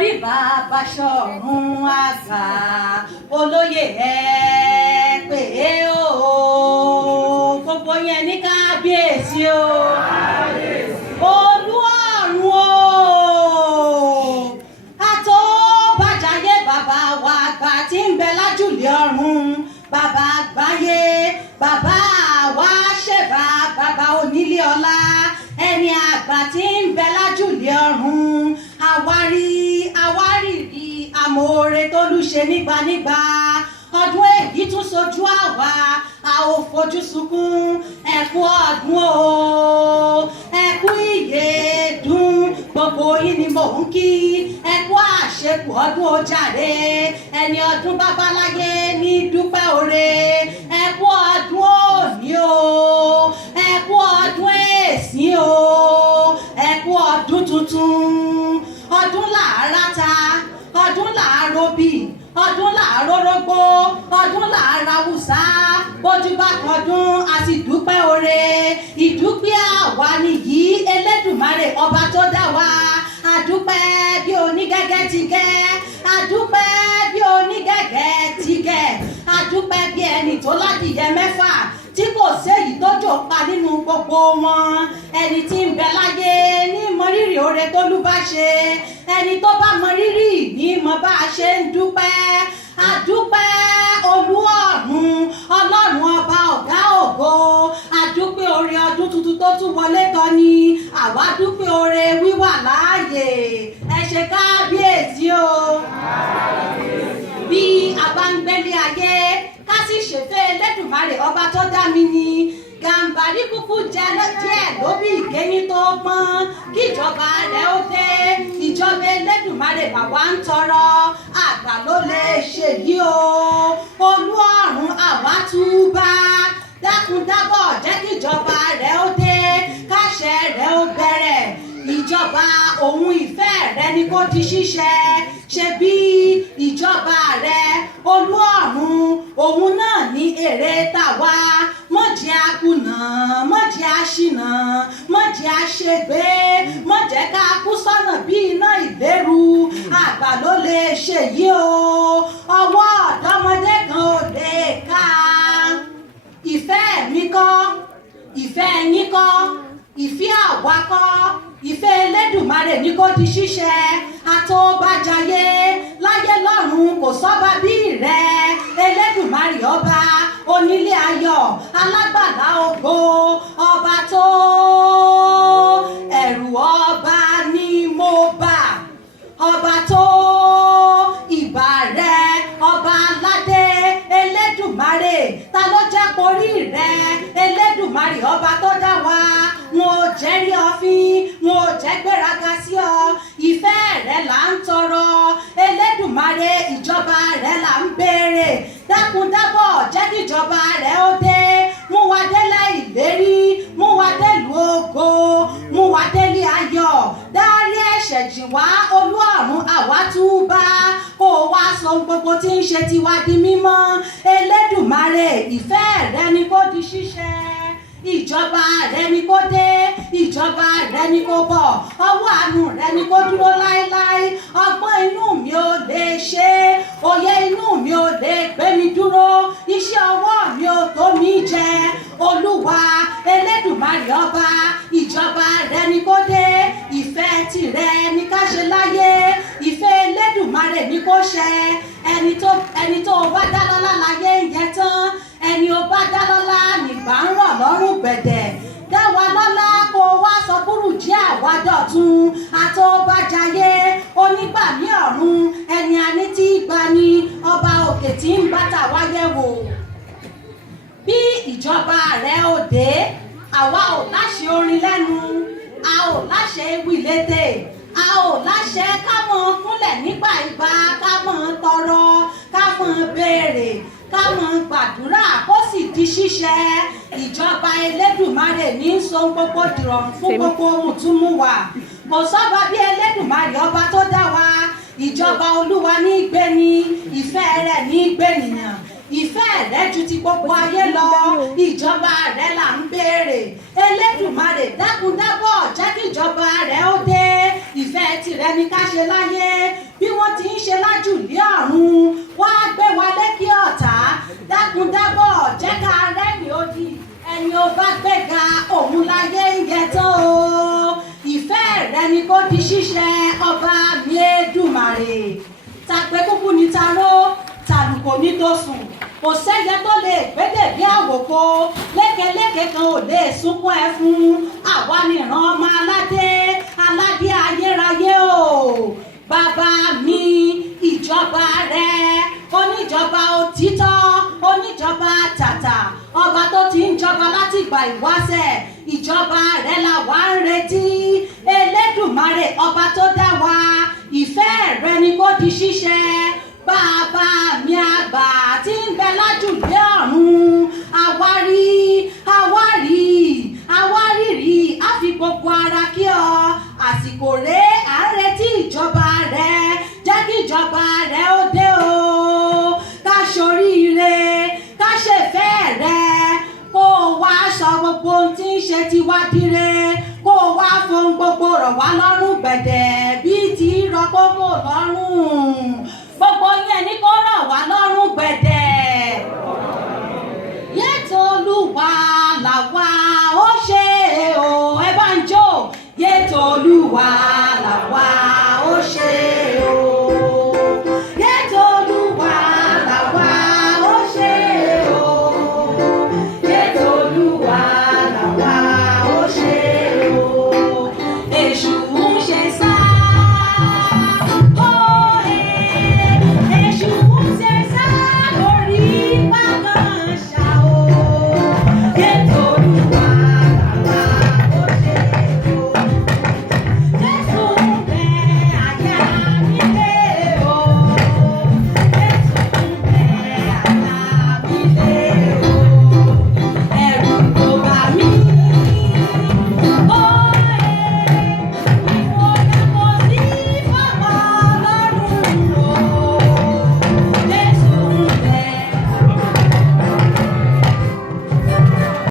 orí bàbá ṣọ̀run àgbà olóyè ẹ pé o gbogbo yẹn ní kábíyèsí o olú ọ̀run o àtọ́bàjáyé bàbá wa àgbà tí ń bẹ lájùlé ọ̀run bàbá àgbáyé bàbá wa ṣẹ̀bà bàbá onílé ọlá ẹni àgbà tí ń bẹ lájùlé ọ̀run àwárìrì amóore tó lùṣe nígbànígbà ọdún èyí tún sojú àwa a ò fojú sunkún ẹkú ọdún o ẹkú ìyèdún gbogbo yìí ni mò ń kí ẹkú àṣekù ọdún ó jàre ẹni ọdún babaláyé ní dúpẹ́ oore ẹkú ọdún òní o ẹkú ọdún èsì o ẹkú ọdún tuntun ọdún làárá ta ọdún làárọ̀ bì ọdún làárọ̀ rógbó ọdún làárọ̀ awùsá bójú bá kọdún a sì dúpẹ́ oore ìdúpẹ́ àwa nìyí Elédùmarè ọba tó dá wa àdúpẹ́ bí onígẹ́gẹ́ ti gẹ́ àdúpẹ́ bí onígẹ́gẹ́ ti gẹ́ àdúpẹ́ bí ẹni tó ládìyẹ mẹ́fà tí kò séyìí tó jò pa nínú gbogbo wọn ẹni tí ń bẹ láyé ní mọrírì oore tó lú bá ṣe ẹni tó bá mọrírì ní mọ bá a ṣe ń dúpẹ́ àdúpẹ́ olú ọ̀run ọlọ́run ọba ọ̀gá ògo àdúpẹ́ oore ọdún tuntun tó tún wọlé tán ni àwa dúpẹ́ oore wíwà láàyè ẹ ṣe kábíyèsí o bí a bá ń gbélé ayé ká sì ṣèfẹ́ Elédùmarè ọba tó dá mi ni Gàmbàrí kúkú jẹ díẹ̀ lóbi ìgéyín tó pọ́n kíjọba rẹ̀ ó dé ìjọba Elédùmarè bàbá ń tọrọ àgbà ló lè ṣèyí o olú ọ̀run àwa túbà dákúndábọ̀ jẹ́ kíjọba rẹ̀ ó dé káṣẹ rẹ̀ ó bẹ̀rẹ̀ ìjọba òun ìfẹ́ rẹ ni kó di ṣíṣẹ ṣe bí ìjọba rẹ olú ọ̀run òun náà ní èrè tàwa mọ̀jẹ̀ akùnà mọ̀jẹ̀ aṣìnà mọ̀jẹ̀ aṣègbè mọ̀jẹ̀ ká kú sọ́nà bí iná ìléru àgbà ló lè ṣèyí o ọwọ́ ọ̀dọ́mọdé kan ò lè ká ìfẹ́ mi kọ́ ìfẹ́ yín kọ́ ìfẹ́ àwa kọ́ ìfẹ́ Elédùmarè ní kó di ṣíṣẹ àtọ́bàjáyé láyé lọ́run kò sọ́ba bí rẹ Elédùmarè ọba onílé ayọ̀ alágbàlá ògo ọba tó ẹ̀rù ọba ni mo bà ọba tó ìbà rẹ ọba aládé Elédùmarè ta ló jẹ́ porí rẹ Elédùmarè ọba tó dá wa wọn ò jẹ́rí ọfín wọn ò jẹ́ gbéraga sí ọ ìfẹ́ rẹ là ń tọrọ Elédùmarè ìjọba rẹ là ń béèrè dákúndábọ̀ jẹ́ kí ìjọba rẹ ó dé mú wa délé ìlérí mú wa délùú ògo mú wa délé ayọ̀ dárí ẹ̀ṣẹ̀ jì wá olú ọ̀run àwa túbà kó wá sọ gbogbo tí ń ṣe tiwa di mímọ́ Elédùmarè ìfẹ́ rẹ ni kó di ṣíṣẹ ìjọba rẹ ni kó dé ìjọba rẹ ni kó bọ̀ ọwọ́ àánú rẹ ni kó dúró láéláé ọgbọ́n inú mi ò lè ṣe òye inú mi ò lè gbé mi dúró iṣẹ́ ọwọ́ mi ò tó mi jẹ olúwa Elédùmarè ọba ìjọba rẹ ni kó dé ìfẹ́ tìrẹ ni ká ṣe láyé ìfẹ́ Elédùmarè ni kó ṣẹ ẹni tó bá dá lọ́lá láyé ń yẹ tán ẹni ó bá dá lọ́lá nígbà ń rọ̀ lọ́rùn gbẹ̀dẹ̀ dá wa lọ́lá kó wá sọ búrùjí àwa dọ̀tun àtọ́bàjáyé onígbàmí ọ̀run ẹni àní tí gbani ọba òkè tí ń bàtà wáyé wò bí ìjọba rẹ ò dé àwa ò láṣẹ orin lẹ́nu a ò láṣẹ ewì létè a ò láṣẹ ká mọ̀ kúnlẹ̀ nígbà ìgbà ká mọ̀ tọrọ ká mọ̀ béèrè ká mọ̀ gbàdúrà kó sì di ṣíṣẹ ìjọba Elédùmarè ní so gbogbo dìrọ̀rùn fún gbogbo ohun tún mú wa kò sọ́ba bí Elédùmarè ọba tó dá wa ìjọba olúwa ní gbéni ìfẹ́ rẹ̀ ní gbénìyàn ìfẹ́ rẹ̀ ju ti gbogbo ayé lọ ìjọba rẹ̀ là ń béèrè Elédùmarè dákúndábọ̀ jẹ́ kí ìjọba rẹ̀ ó dé ìfẹ́ tìrẹ ní ká ṣe láyé bá gbéga òun láyé ń yẹ tán o ìfẹ́ rẹ ni kó di ṣíṣẹ ọba mi Èdùmàrè tàpé kúkú ní taró tàlùkò ní tó sùn kò sẹ́yẹ tó lè gbédè bí àwòkọ lékeléke kan ò lè sunkún ẹ fún àwa nìran ọmọ aládé ayérayé o bàbá mi ìjọba rẹ oníjọba òtítọ́ oníjọba tàtà ọba tó ti ń jọba láti ìgbà ìwáṣẹ̀ ìjọba rẹ là wá ń retí Elédùmarè ọba tó dá wa ìfẹ́ rẹ ni kó di ṣíṣẹ bàbá mi àgbà tí ń bẹ lájùlé ọ̀run àwárìrì á fi gbogbo ara kí ọ àsìkò rẹ à ń retí ìjọba rẹ jẹ́ kí ìjọba rẹ ó dé o ká ṣoríire ká ṣèfẹ́ rẹ kó o wá aṣọ gbogbo ohun tí ń ṣe tiwa dire kó o wá fohùn gbogbo rọ̀ wá lọ́rùn gbẹ̀dẹ̀ bíi ti rọ kókó lọ́rùn